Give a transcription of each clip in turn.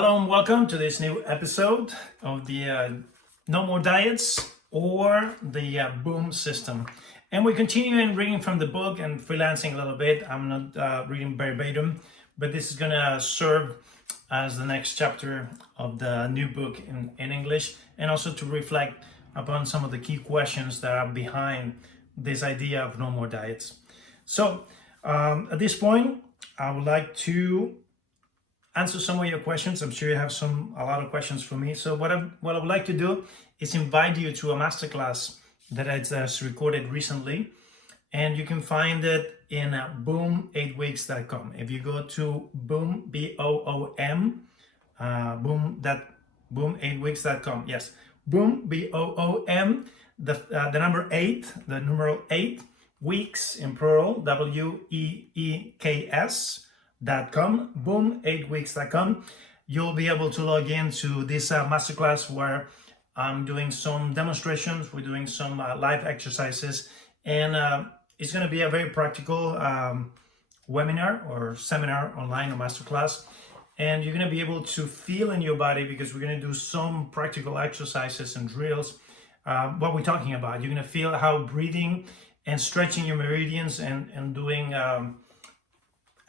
Hello and welcome to this new episode of the No More Diets or the Boom System. And we're continuing reading from the book and freelancing a little bit. I'm not reading verbatim, but this is going to serve as the next chapter of the new book in English, and also to reflect upon some of the key questions that are behind this idea of no more diets. So at this point, I would like to answer some of your questions. I'm sure you have a lot of questions for me. So what I would like to do is invite you to a masterclass that I just recorded recently, and you can find it in boom8weeks.com. If you go to boom, B-O-O-M, boom8weeks.com. Yes, boom, B-O-O-M, the number 8, the numeral 8, weeks in plural, W-E-E-K-S.com, boom8weeks.com. You'll be able to log into this masterclass where I'm doing some demonstrations, we're doing some live exercises, and it's going to be a very practical webinar or seminar online or masterclass. And you're going to be able to feel in your body, because we're going to do some practical exercises and drills. What we're talking about, you're going to feel how breathing and stretching your meridians and doing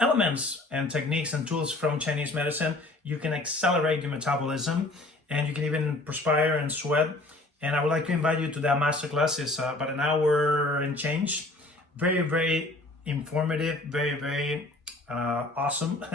elements and techniques and tools from Chinese medicine, you can accelerate your metabolism, and you can even perspire and sweat. And I would like to invite you to that masterclass. It's about an hour and change. Very, very informative, very, very awesome,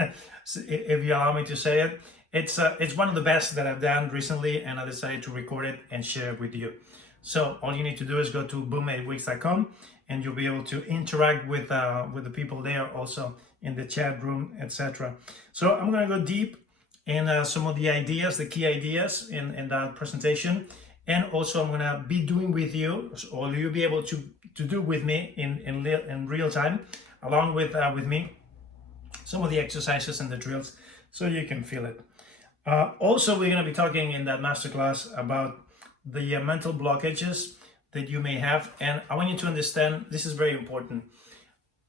if you allow me to say it. It's one of the best that I've done recently, and I decided to record it and share it with you. So all you need to do is go to boom8weeks.com, and you'll be able to interact with the people there, also in the chat room, etc. So I'm going to go deep in some of the ideas, the key ideas in that presentation, and also I'm going to be doing with you, or you'll be able to do with me in real time, along with me, some of the exercises and the drills, so you can feel it. Also, we're going to be talking in that masterclass about the mental blockages that you may have, and I want you to understand this is very important.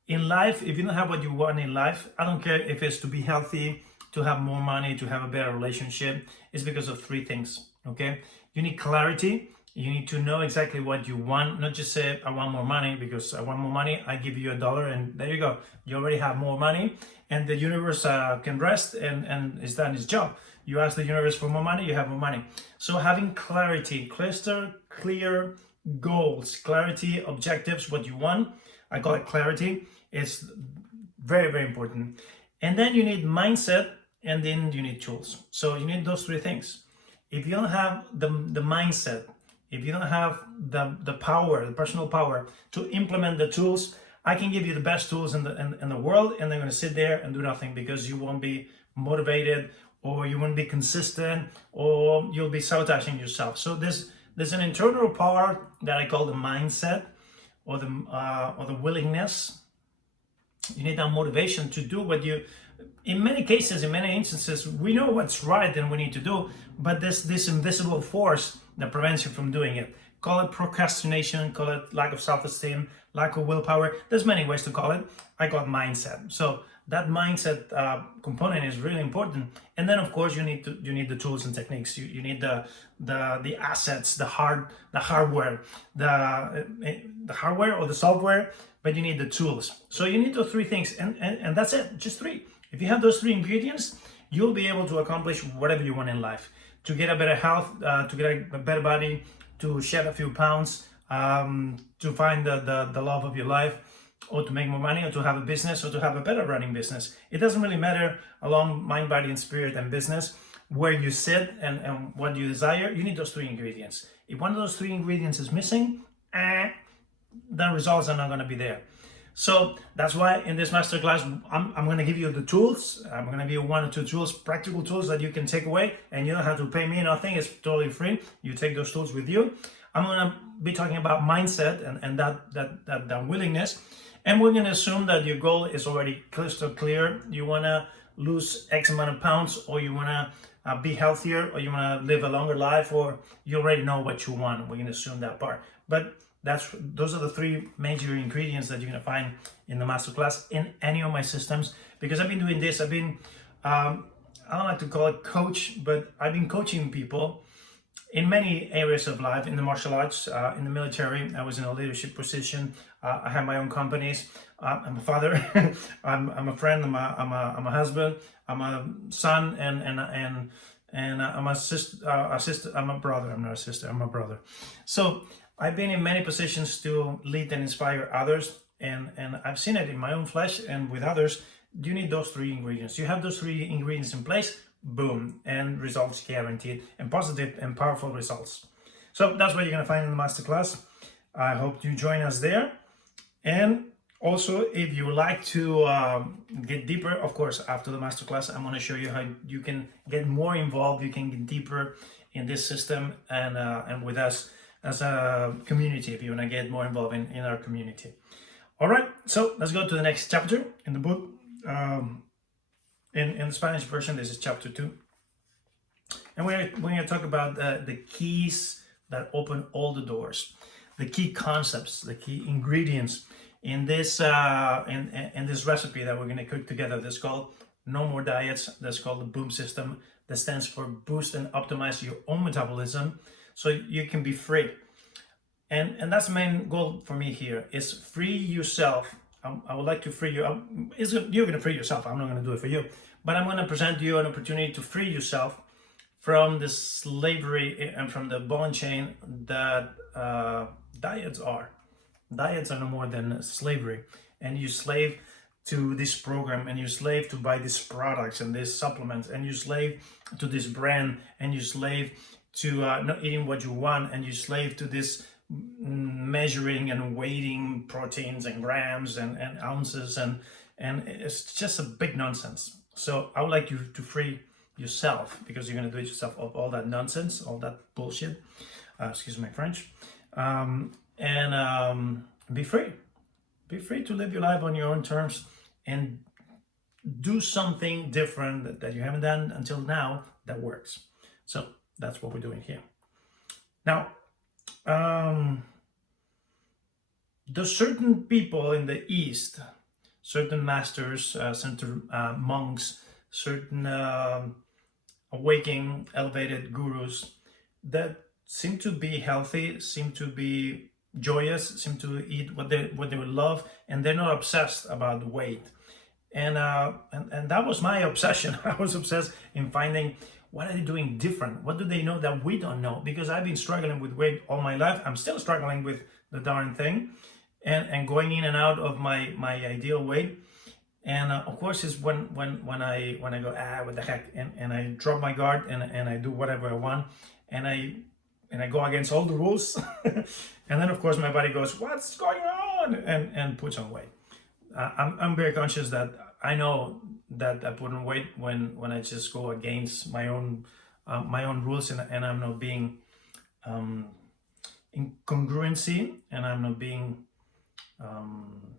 In life, if you don't have what you want in life, I don't care if it's to be healthy, to have more money, to have a better relationship, it's because of three things, okay? You need clarity. You need to know exactly what you want, not just say, I want more money because I want more money. I give you $1 and there you go. You already have more money, and the universe can rest and it's done its job. You ask the universe for more money, you have more money. So having clarity, crystal clear goals, clarity, objectives, what you want, I call it clarity. It's very, very important. And then you need mindset, and then you need tools. So you need those three things. If you don't have the mindset, if you don't have the power, the personal power to implement the tools, I can give you the best tools in the world, and they're going to sit there and do nothing, because you won't be motivated, or you won't be consistent, or you'll be sabotaging yourself. So there's an internal power that I call the mindset, or the willingness. You need that motivation to do what you, in many cases, in many instances, we know what's right and we need to do, but there's this invisible force that prevents you from doing it. Call it procrastination, call it lack of self-esteem, lack of willpower. There's many ways to call it. I call it mindset. So that mindset component is really important. And then of course you need the tools and techniques. You need the assets, the hardware, the hardware or the software, but you need the tools. So you need those three things, and that's it, just three. If you have those three ingredients, you'll be able to accomplish whatever you want in life. To get a better health, to get a better body, to shed a few pounds, to find the love of your life, or to make more money, or to have a business, or to have a better running business. It doesn't really matter along mind, body, and spirit and business, where you sit and what you desire. You need those three ingredients. If one of those three ingredients is missing, the results are not going to be there. So that's why in this masterclass, I'm going to give you the tools. I'm going to give you 1 or 2 tools, practical tools that you can take away, and you don't have to pay me nothing. It's totally free. You take those tools with you. I'm going to be talking about mindset and that willingness. And we're going to assume that your goal is already crystal clear. You want to lose X amount of pounds, or you want to be healthier, or you want to live a longer life, or you already know what you want. We're going to assume that part. But those are the three major ingredients that you're going to find in the masterclass, in any of my systems, because I've been doing this. I've been I don't like to call it coach, but I've been coaching people in many areas of life, in the martial arts, in the military. I was in a leadership position. I have my own companies. I'm a father. I'm a friend. I'm a husband. I'm a son, and I'm a sister. I'm a brother. I'm not a sister. I'm a brother. So I've been in many positions to lead and inspire others, and I've seen it in my own flesh and with others. You need those three ingredients. You have those three ingredients in place, boom, and results guaranteed, and positive and powerful results. So that's what you're gonna find in the masterclass. I hope you join us there. And also, if you would like to get deeper, of course, after the masterclass, I'm gonna show you how you can get more involved. You can get deeper in this system and with us as a community, if you wanna get more involved in our community. All right, so let's go to the next chapter in the book. In the Spanish version, this is chapter 2. And we're going to talk about the keys that open all the doors, the key concepts, the key ingredients in this in this recipe that we're going to cook together. That's called No More Diets. That's called the BOOM system. That stands for Boost and Optimize Your Own Metabolism, so you can be free. And that's the main goal for me here, is free yourself. I would like to free you. You're going to free yourself. I'm not going to do it for you. But I'm going to present you an opportunity to free yourself from the slavery and from the ball and chain that diets are. Diets are no more than slavery. And you slave to this program, and you slave to buy these products and these supplements, and you slave to this brand, and you slave to not eating what you want, and you slave to this measuring and weighting proteins and grams and ounces, and it's just a big nonsense. So I would like you to free yourself, because you're going to do it yourself, of all that nonsense, all that bullshit, excuse my French, and be free to live your life on your own terms and do something different that you haven't done until now that works. So that's what we're doing here now. There's certain people in the East, certain masters, certain monks, certain awakening, elevated gurus that seem to be healthy, seem to be joyous, seem to eat what they would love, and they're not obsessed about weight. And that was my obsession. I was obsessed in finding, what are they doing different? What do they know that we don't know? Because I've been struggling with weight all my life. I'm still struggling with the darn thing, and going in and out of my ideal weight. And of course, is when I go, what the heck, and I drop my guard, and I do whatever I want, and I go against all the rules. And then of course my body goes, what's going on, and puts on weight. I'm very conscious that I know that I put on weight when I just go against my own rules, and I'm not being in congruency, and I'm not being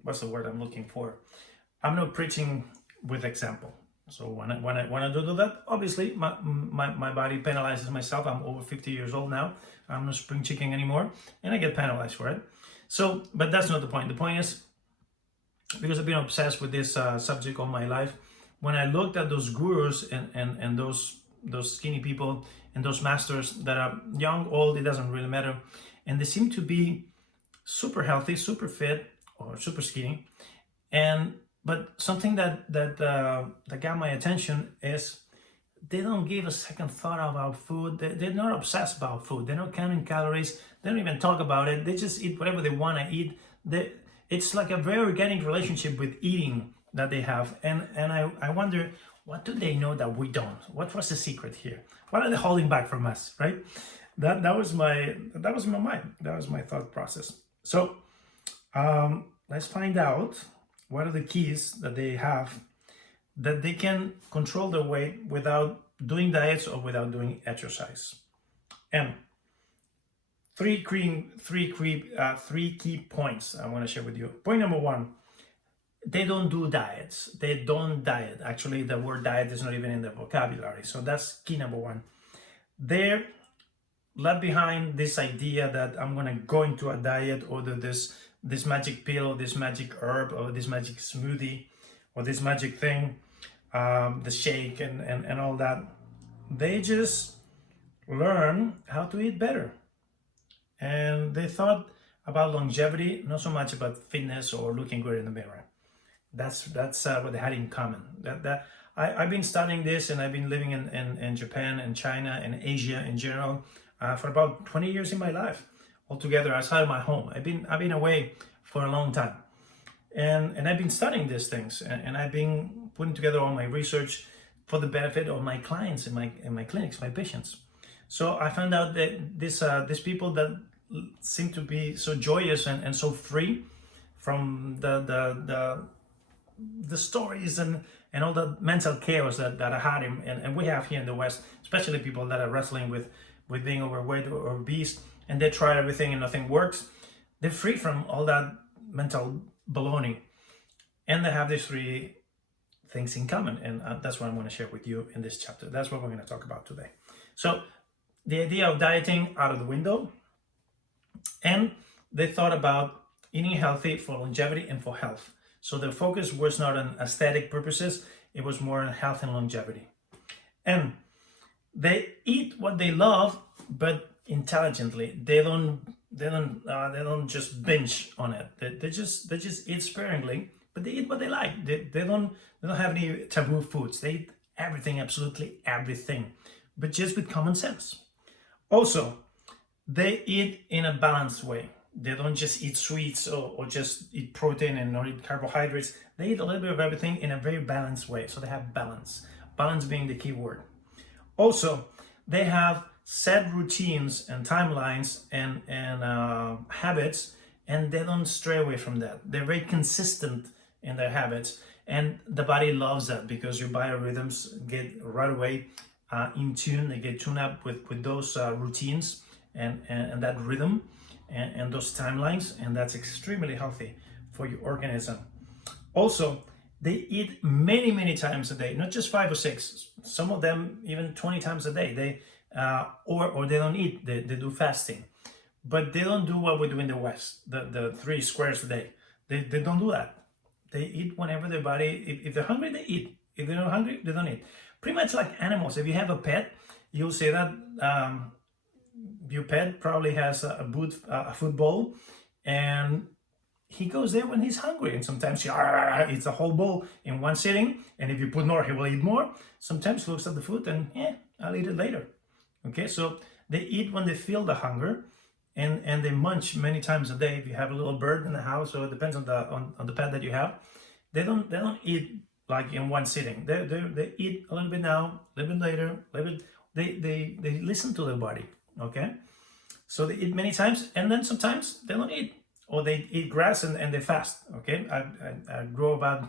what's the word I'm looking for? I'm not preaching with example. So when I do that, obviously my body penalizes myself. I'm over 50 years old now. I'm not spring chicken anymore, and I get penalized for it. So, but that's not the point. The point is, because I've been obsessed with this subject all my life, when I looked at those gurus and those skinny people and those masters that are young, old, it doesn't really matter, and they seem to be super healthy, super fit, or super skinny, but something that got my attention is they don't give a second thought about food. They're not obsessed about food. They're not counting calories. They don't even talk about it. They just eat whatever they want to eat. It's like a very organic relationship with eating that they have. And I wonder, what do they know that we don't? What was the secret here? What are they holding back from us, right? That was my mind. That was my thought process. So let's find out what are the keys that they have that they can control their weight without doing diets or without doing exercise. And three key points I want to share with you. Point number one, they don't do diets. They don't diet. Actually, the word diet is not even in their vocabulary. So that's key number one. They're left behind this idea that I'm going to go into a diet, or this magic pill, or this magic herb, or this magic smoothie, or this magic thing. the shake and all that. They just learn how to eat better. And they thought about longevity, not so much about fitness or looking good in the mirror. That's what they had in common. I've been studying this, and I've been living in Japan and China and Asia in general for about 20 years in my life altogether outside of my home. I've been away for a long time, and I've been studying these things, and I've been putting together all my research for the benefit of my clients in my clinics, my patients. So I found out that these people that seem to be so joyous and so free from the stories and all the mental chaos that I had and we have here in the West, especially people that are wrestling with being overweight or obese, and they try everything and nothing works. They're free from all that mental baloney, and they have these three things in common, and that's what I'm going to share with you in this chapter. That's what we're going to talk about today. So the idea of dieting out of the window, and they thought about eating healthy for longevity and for health. So their focus was not on aesthetic purposes, it was more on health and longevity. And they eat what they love, but intelligently. They don't just binge on it. They just eat sparingly, but they eat what they like. They don't have any taboo foods. They eat everything, absolutely everything, but just with common sense. Also, they eat in a balanced way. They don't just eat sweets or just eat protein and not eat carbohydrates. They eat a little bit of everything in a very balanced way. So they have balance. Balance being the key word. Also, they have set routines and timelines and habits, and they don't stray away from that. They're very consistent in their habits, and the body loves that because your biorhythms get right away in tune. They get tuned up with those routines and that rhythm and those timelines, and that's extremely healthy for your organism. Also, they eat many times a day, not just 5 or 6. Some of them even 20 times a day. They or they don't eat. They do fasting, but they don't do what we do in the West. The 3 squares a day. They don't do that. They eat whenever their body. If they're hungry, they eat. If they're not hungry, they don't eat. Pretty much like animals. If you have a pet, you'll say that your pet probably has a food bowl, and he goes there when he's hungry, and sometimes he eats a whole bowl in one sitting, and if you put more, he will eat more. Sometimes he looks at the food and I'll eat it later. Okay, so they eat when they feel the hunger, and they munch many times a day. If you have a little bird in the house, or it depends on the pet that you have, they don't eat like in one sitting. They eat a little bit now, a little bit later, a little bit. They listen to their body. Okay, so they eat many times, and then sometimes they don't eat, or they eat grass and they fast. Okay, I grew about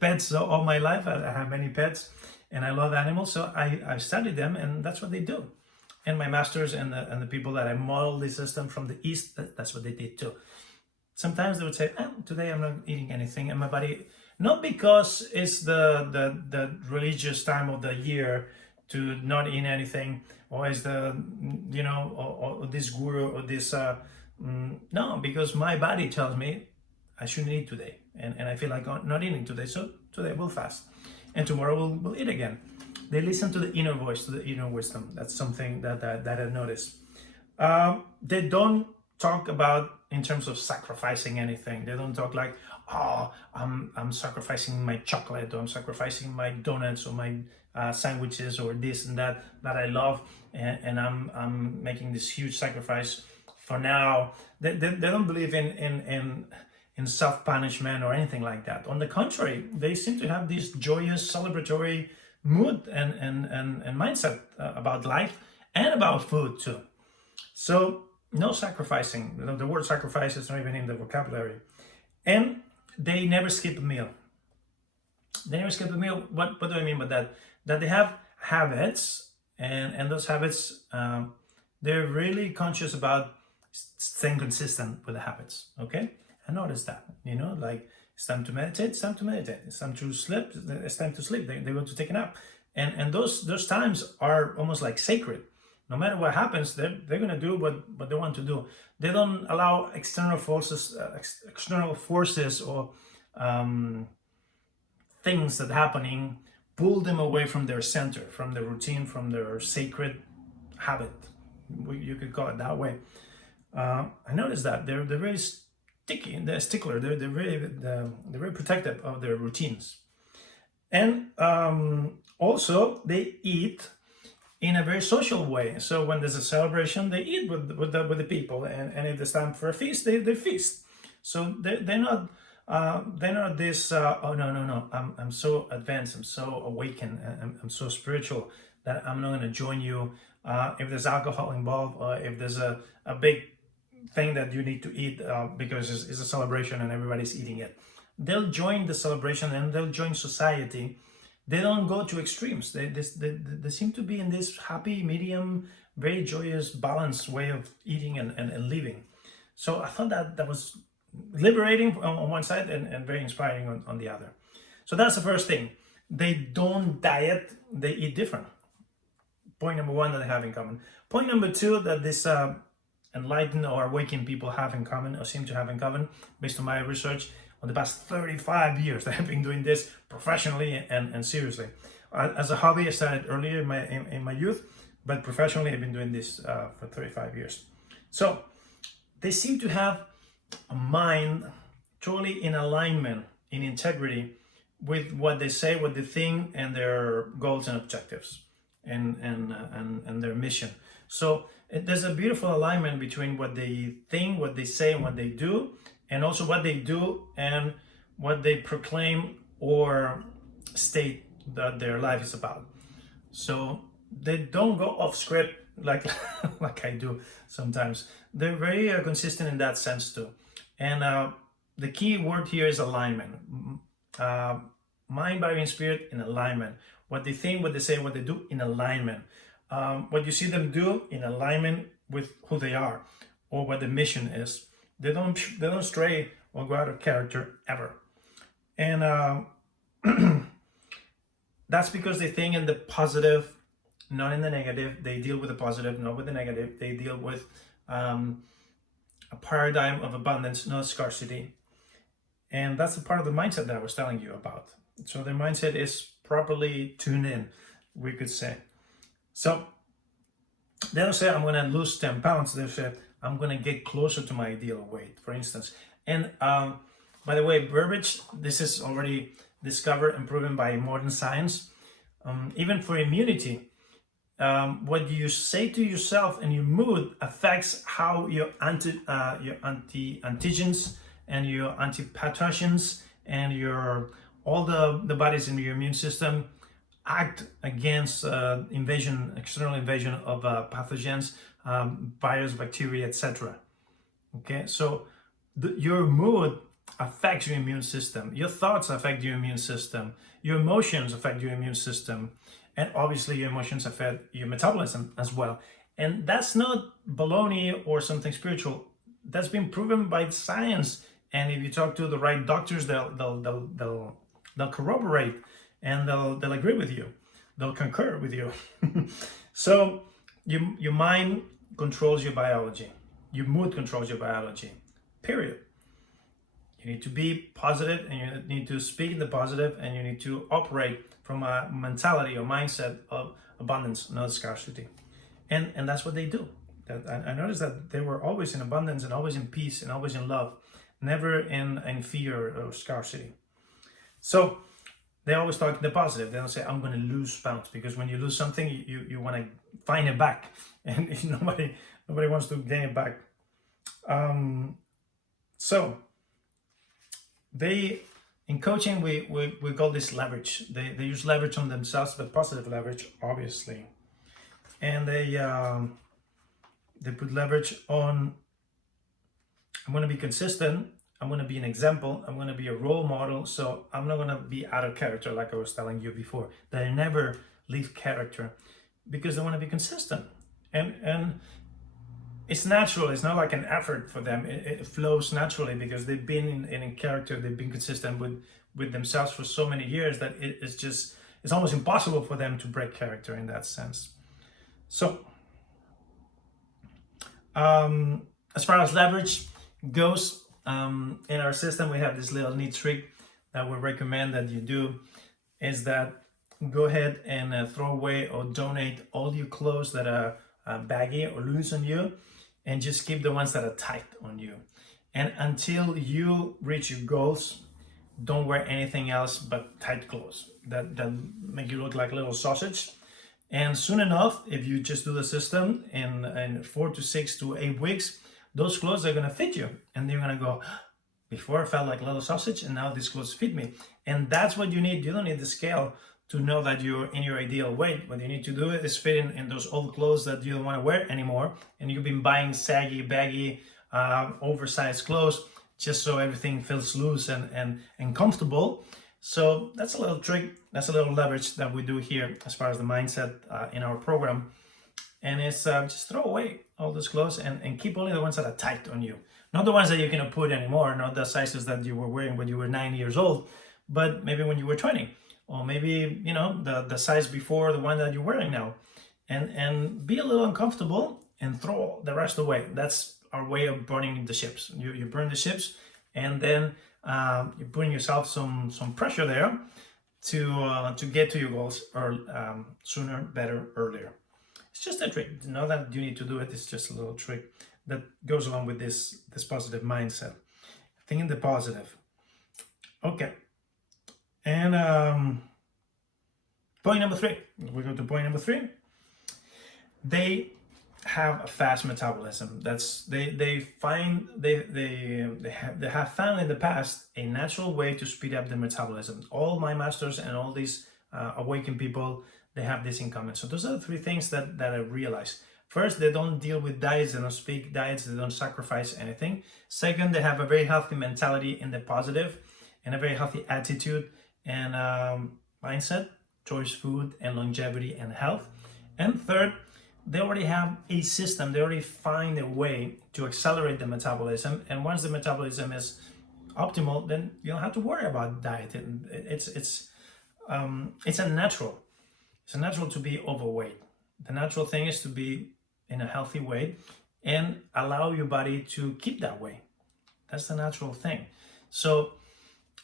pets all my life. I have many pets, and I love animals, so I studied them, and that's what they do. And my masters and the people that I modeled the system from the East, that's what they did too. Sometimes they would say, today I'm not eating anything, and my body, not because it's the religious time of the year to not eat anything, or is the or this guru or this no, because my body tells me I shouldn't eat today, and I feel like not eating today, so today we'll fast, and tomorrow we'll eat again. They listen to the inner voice, to the inner wisdom. That's something that I noticed. They don't talk about in terms of sacrificing anything. They don't talk like, I'm sacrificing my chocolate, or I'm sacrificing my donuts, or my sandwiches, or this and that I love, and I'm making this huge sacrifice for now. They don't believe in self-punishment or anything like that. On the contrary, they seem to have this joyous, celebratory mood and mindset about life and about food too. So no sacrificing. The word sacrifice is not even in the vocabulary. And they never skip a meal. They never skip a meal. What do I mean by that? That they have habits, and those habits, they're really conscious about staying consistent with the habits. Okay, I noticed that. Like it's time to meditate. It's time to meditate. It's time to sleep. It's time to sleep. They go to take a nap, and those times are almost like sacred. No matter what happens, they're gonna do what they want to do. They don't allow external forces or things that happening pull them away from their center, from their routine, from their sacred habit. You could call it that way. I noticed that they're very sticky, they're stickler. They're very protective of their routines, and also they eat in a very social way. So when there's a celebration, they eat with the people, and if it's time for a feast, they feast. So they're not this. Oh no, I'm so advanced. I'm so awakened. I'm so spiritual that I'm not going to join you if there's alcohol involved, or if there's a big thing that you need to eat because it's a celebration and everybody's eating it. They'll join the celebration and they'll join society. They don't go to extremes. They seem to be in this happy, medium, very joyous, balanced way of eating and living. So I thought that was liberating on one side and very inspiring on the other. So that's the first thing. They don't diet, they eat different. Point number one that they have in common. Point number two that this enlightened or awakened people have in common, or seem to have in common, based on my research on the past 35 years that I've been doing this professionally and seriously. As a hobby, I started earlier in my youth, but professionally I've been doing this for 35 years. So they seem to have a mind totally in alignment, in integrity with what they say, what they think, and their goals and objectives, and their mission. So there's a beautiful alignment between what they think, what they say, and what they do, and also what they do and what they proclaim or state that their life is about. So they don't go off script like like I do sometimes. They're very consistent in that sense too. And the key word here is alignment. Mind, body, and spirit in alignment. What they think, what they say, what they do in alignment. What you see them do in alignment with who they are or what the mission is. They don't stray or go out of character ever. And that's because they think in the positive, not in the negative. They deal with the positive, not with the negative. They deal with a paradigm of abundance, not scarcity. And that's the part of the mindset that I was telling you about. So their mindset is properly tuned in, we could say. So they don't say, I'm going to lose 10 pounds. They say, I'm going to get closer to my ideal weight, for instance. And by the way, verbiage, this is already discovered and proven by modern science. Even for immunity, what you say to yourself and your mood affects how your antigens and your antipathogens and your all the bodies in your immune system act against external invasion of pathogens, virus, bacteria, etc. Okay, so your mood affects your immune system. Your thoughts affect your immune system. Your emotions affect your immune system. And obviously your emotions affect your metabolism as well. And that's not baloney or something spiritual. That's been proven by science. And if you talk to the right doctors, they'll corroborate and they'll agree with you. They'll concur with you. So your mind controls your biology. Your mood controls your biology. Period. You need to be positive, and you need to speak in the positive, and you need to operate from a mentality or mindset of abundance, not scarcity. And that's what they do. I noticed that they were always in abundance and always in peace and always in love, never in fear or scarcity. So they always talk in the positive. They don't say, I'm going to lose pounds, because when you lose something, you want to find it back, and nobody wants to gain it back. So in coaching, we call this leverage. They use leverage on themselves, but positive leverage, obviously. And they put leverage on, I'm going to be consistent, I'm going to be an example, I'm going to be a role model, so I'm not going to be out of character, like I was telling you before. They never leave character because they want to be consistent. And it's natural. It's not like an effort for them. It flows naturally because they've been in character. They've been consistent with themselves for so many years that it's almost impossible for them to break character in that sense. So as far as leverage goes, in our system, we have this little neat trick that we recommend that you do. is that go ahead and throw away or donate all your clothes that are baggy or loose on you, and just keep the ones that are tight on you. And until you reach your goals, don't wear anything else but tight clothes that make you look like a little sausage. And soon enough, if you just do the system in 4 to 6 to 8 weeks, those clothes are gonna fit you, and you're gonna go, before I felt like a little sausage, and now these clothes fit me. And that's what you need. You don't need the scale to know that you're in your ideal weight. What you need to do is fit in those old clothes that you don't want to wear anymore, and you've been buying saggy, baggy, oversized clothes just so everything feels loose and comfortable. So that's a little trick, that's a little leverage that we do here as far as the mindset in our program. And it's just throw away all those clothes and keep only the ones that are tight on you. Not the ones that you cannot put anymore, not the sizes that you were wearing when you were 9 years old, but maybe when you were 20, or maybe, you know, the size before the one that you're wearing now. And be a little uncomfortable and throw the rest away. That's our way of burning the ships. You burn the ships, and then you're putting yourself some pressure there to get to your goals, or sooner, better, earlier. It's just a trick. Not that you need to do it. It's just a little trick that goes along with this positive mindset. Thinking the positive. Okay. And point number 3. We go to point number 3. They have a fast metabolism. They have found in the past a natural way to speed up the metabolism. All my masters and all these awakened people, they have this in common. So those are the 3 things that I realized. First, they don't deal with diets, they don't speak diets, they don't sacrifice anything. Second, they have a very healthy mentality in the positive, and a very healthy attitude and mindset towards food and longevity and health. And third, they already have a system. They already find a way to accelerate the metabolism. And once the metabolism is optimal, then you don't have to worry about diet. It's a natural. It's a natural to be overweight. The natural thing is to be in a healthy weight and allow your body to keep that way. That's the natural thing. So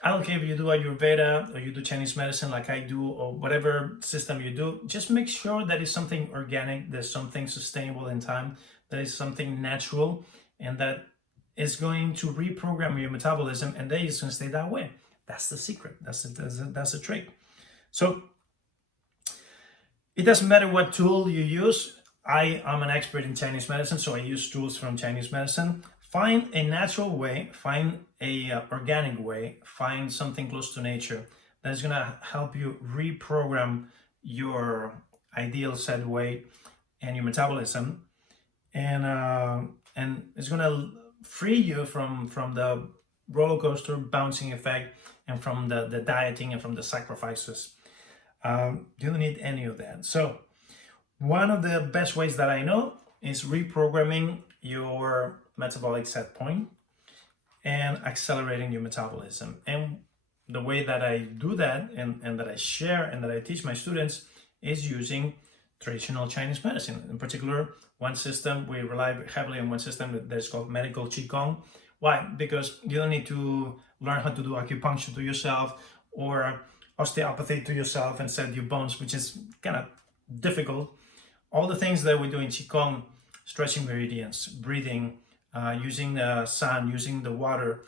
I don't care if you do Ayurveda or you do Chinese medicine like I do, or whatever system you do, just make sure that it's something organic, there's something sustainable in time, that is something natural, and that is going to reprogram your metabolism, and then it's going to stay that way. That's the secret. That's the trick. So it doesn't matter what tool you use. I am an expert in Chinese medicine, so I use tools from Chinese medicine. Find a natural way, find a organic way, find something close to nature that is going to help you reprogram your ideal set weight and your metabolism, and it's going to free you from the roller coaster bouncing effect, and from the dieting, and from the sacrifices. You don't need any of that. So one of the best ways that I know is reprogramming your metabolic set point and accelerating your metabolism. And the way that I do that, and that I share and that I teach my students, is using traditional Chinese medicine. In particular, one system, we rely heavily on one system that's called medical Qigong. Why? Because you don't need to learn how to do acupuncture to yourself, or osteopathy to yourself and set your bones, which is kind of difficult. All the things that we do in Qigong, stretching meridians, breathing, using the sun, using the water,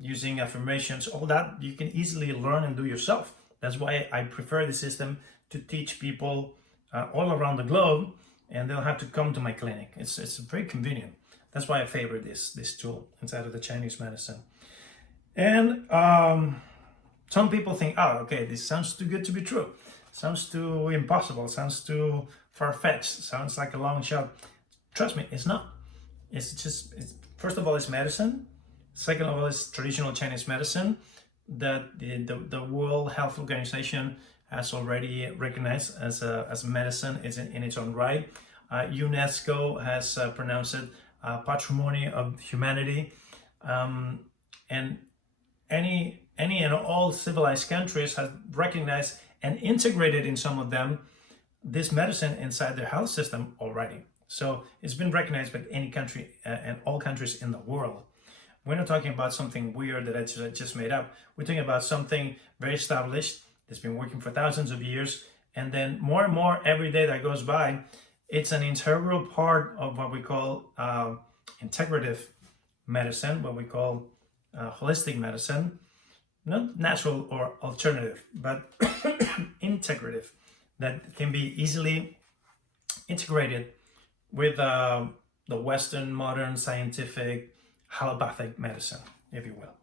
using affirmations, all that you can easily learn and do yourself. That's why I prefer the system to teach people all around the globe, and they don't have to come to my clinic. It's very convenient. That's why I favor this tool inside of the Chinese medicine. And some people think, oh, okay, this sounds too good to be true. Sounds too impossible. Sounds too far-fetched. Sounds like a long shot. Trust me, it's not. First of all, it's medicine. Second of all, it's traditional Chinese medicine that the World Health Organization has already recognized as medicine. It's in its own right. UNESCO has pronounced it patrimony of humanity, and any and all civilized countries have recognized and integrated in some of them this medicine inside their health system already. So it's been recognized by any country and all countries in the world. We're not talking about something weird that I just made up. We're talking about something very established that's been working for thousands of years. And then more and more every day that goes by, it's an integral part of what we call integrative medicine, what we call holistic medicine, not natural or alternative, but integrative, that can be easily integrated with the Western modern scientific allopathic medicine, if you will.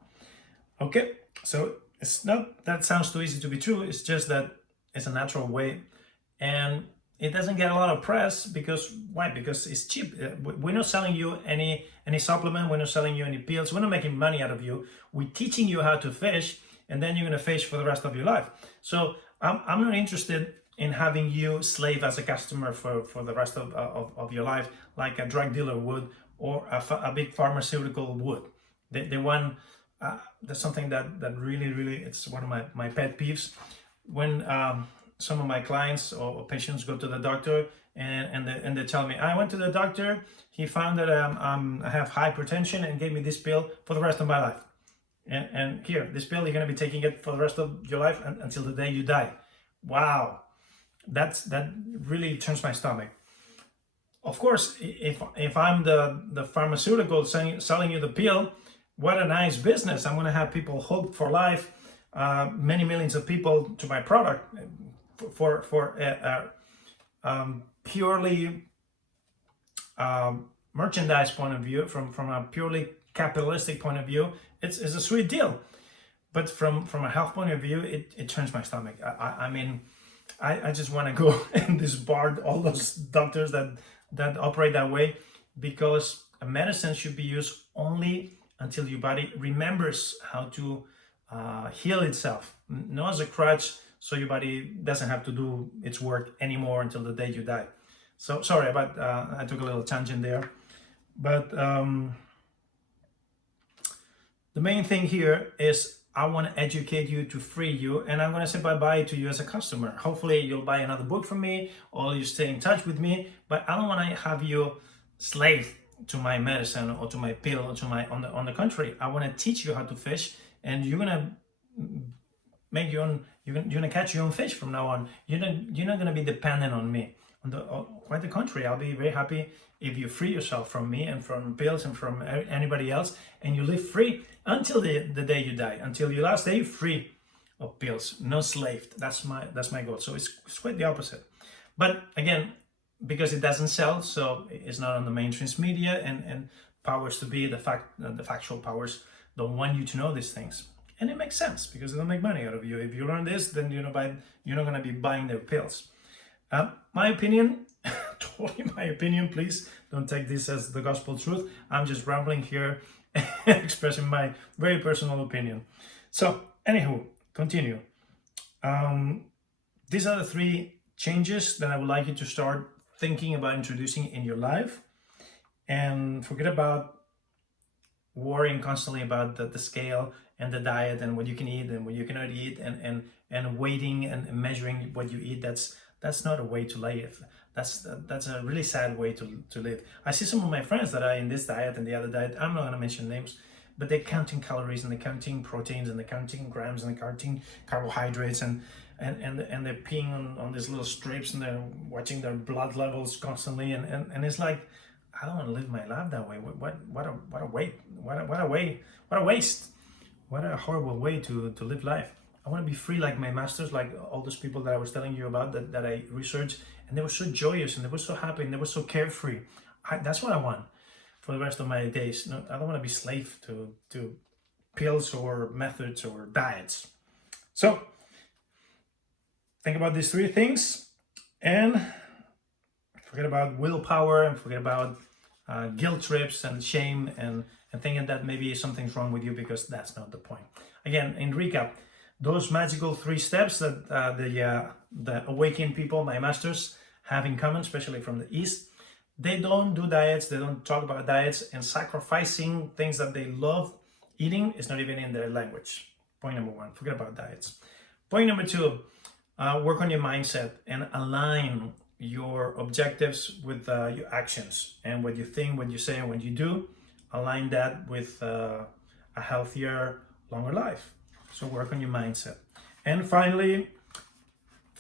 Okay, so it's not that sounds too easy to be true. It's just that it's a natural way, and it doesn't get a lot of press because why? Because it's cheap. We're not selling you any supplement. We're not selling you any pills. We're not making money out of you. We're teaching you how to fish, and then you're gonna fish for the rest of your life. So I'm not interested in having you slave as a customer for the rest of your life, like a drug dealer would, or a big pharmaceutical would. They want, that's something that really, it's one of my pet peeves. When some of my clients or patients go to the doctor and they tell me, I went to the doctor, he found that I have hypertension and gave me this pill for the rest of my life. And here, this pill, you're gonna be taking it for the rest of your life until the day you die. Wow. That really turns my stomach. Of course, if I'm the pharmaceutical selling you the pill, what a nice business. I'm going to have people hooked for life, many millions of people to my product for purely merchandise point of view, from a purely capitalistic point of view. It's a sweet deal. But from a health point of view, it turns my stomach. I mean, I just want to go and disbar all those doctors that operate that way, because a medicine should be used only until your body remembers how to heal itself, not as a crutch, so your body doesn't have to do its work anymore until the day you die. So sorry about I took a little tangent there, but the main thing here is I want to educate you to free you, and I'm going to say bye-bye to you as a customer. Hopefully you'll buy another book from me, or you stay in touch with me, but I don't want to have you slave to my medicine or to my pill or to my on the contrary. I want to teach you how to fish, and you're going to make your own, you're going to catch your own fish from now on. You're not going to be dependent on me. Quite the contrary, I'll be very happy if you free yourself from me and from pills and from anybody else, and you live free until the day you die, until your last day, free of pills, no slaved. That's my goal. So it's quite the opposite. But again, because it doesn't sell, so it's not on the mainstream media, and powers to be, the factual powers don't want you to know these things, and it makes sense because they don't make money out of you. If you learn this, then you're not going to be buying their pills. My opinion, totally my opinion, please don't take this as the gospel truth. I'm just rambling here, expressing my very personal opinion. So, anywho, continue. These are the 3 changes that I would like you to start thinking about introducing in your life, and forget about worrying constantly about the scale and the diet and what you can eat and what you cannot eat, and weighting and measuring what you eat. That's not a way to live. That's a really sad way to live. I see some of my friends that are in this diet and the other diet. I'm not going to mention names, but they're counting calories and they're counting proteins and they're counting grams and they're counting carbohydrates and they're peeing on these little strips, and they're watching their blood levels constantly, and it's like, I don't want to live my life that way. What a waste. What a horrible way to live life. I want to be free like my masters, like all those people that I was telling you about that I researched, and they were so joyous and they were so happy and they were so carefree. That's what I want for the rest of my days. No, I don't want to be slave to pills or methods or diets. So think about these 3 things, and forget about willpower, and forget about guilt trips and shame and thinking that maybe something's wrong with you, because that's not the point. Again, in recap, those magical 3 steps that the awakened people, my masters, have in common, especially from the East. They don't do diets, they don't talk about diets, and sacrificing things that they love eating is not even in their language. Point number 1, forget about diets. Point number 2, work on your mindset and align your objectives with your actions, and what you think, what you say, and what you do. Align that with a healthier, longer life. So work on your mindset. And finally,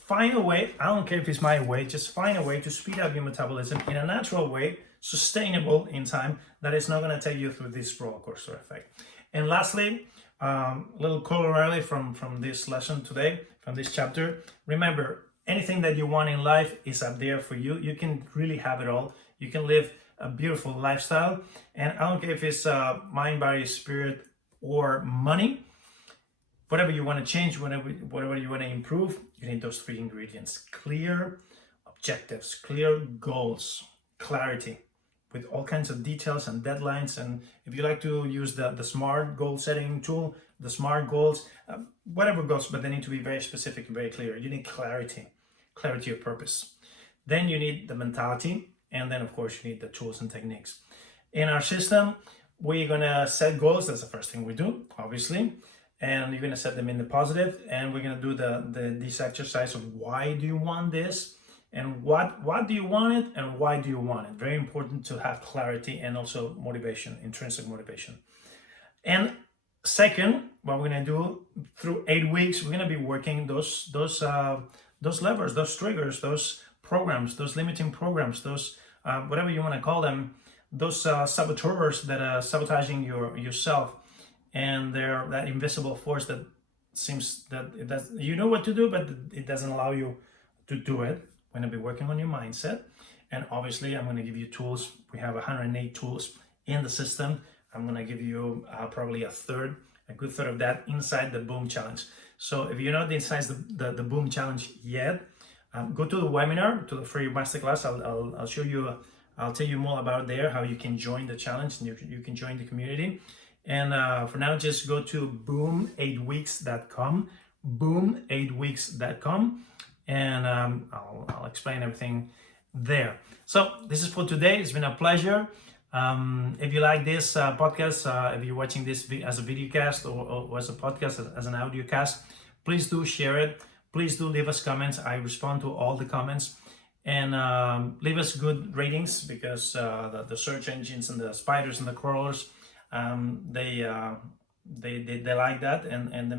find a way, I don't care if it's my way, just find a way to speed up your metabolism in a natural way, sustainable in time, that is not going to take you through this roller coaster effect. And lastly, a little corollary from this lesson today, from this chapter. Remember, anything that you want in life is up there for you. You can really have it all. You can live a beautiful lifestyle. And I don't care if it's mind, body, spirit, or money. Whatever you want to change, whatever you want to improve, you need those three ingredients: clear objectives, clear goals, clarity, with all kinds of details and deadlines. And if you like to use the SMART goal setting tool, the SMART goals, whatever goals, but they need to be very specific and very clear. You need clarity of purpose. Then you need the mentality, and then of course you need the tools and techniques. In our system, we're gonna set goals. That's the first thing we do, obviously. And you're gonna set them in the positive, and we're gonna do this exercise of why do you want this, and what do you want it, and why do you want it. Very important to have clarity and also motivation, intrinsic motivation. And second, what we're gonna do through 8 weeks, we're gonna be working those levers, those triggers, those programs, those limiting programs, those whatever you want to call them, those saboteurs that are sabotaging yourself, and they're that invisible force that seems that it does, you know what to do, but it doesn't allow you to do it. We're going to be working on your mindset, and obviously I'm going to give you tools. We have 108 tools in the system. I'm going to give you probably a good third of that inside the Boom Challenge. So if you're not inside the Boom Challenge yet, go to the webinar, to the free masterclass. I'll show you, I'll tell you more about there, how you can join the challenge and you can join the community. And for now, just go to boom8weeks.com, boom8weeks.com, and I'll explain everything there. So this is for today. It's been a pleasure. If you like this podcast, if you're watching this as a video cast or as a podcast, as an audio cast, please do share it. Please do leave us comments. I respond to all the comments. And leave us good ratings, because the search engines and the spiders and the crawlers, they like that, and they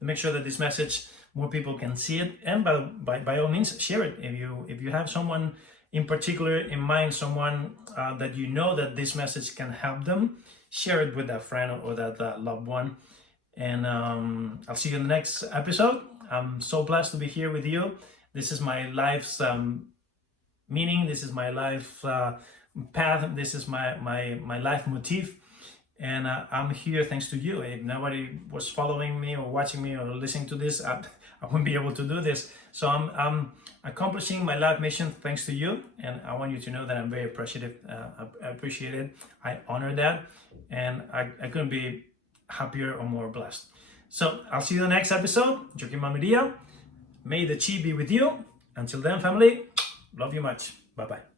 make sure that this message, more people can see it. And by all means, share it. If you have someone in particular in mind, someone that you know that this message can help them, share it with that friend or that loved one. And I'll see you in the next episode. I'm so blessed to be here with you. This is my life's meaning. This is my life path. This is my life motif. And I'm here thanks to you. If nobody was following me or watching me or listening to this, I wouldn't be able to do this. So I'm accomplishing my life mission thanks to you. And I want you to know that I'm very appreciative. I appreciate it. I honor that. And I couldn't be happier or more blessed. So I'll see you in the next episode. Joaquin Mamidia. May the chi be with you. Until then, family, love you much. Bye-bye.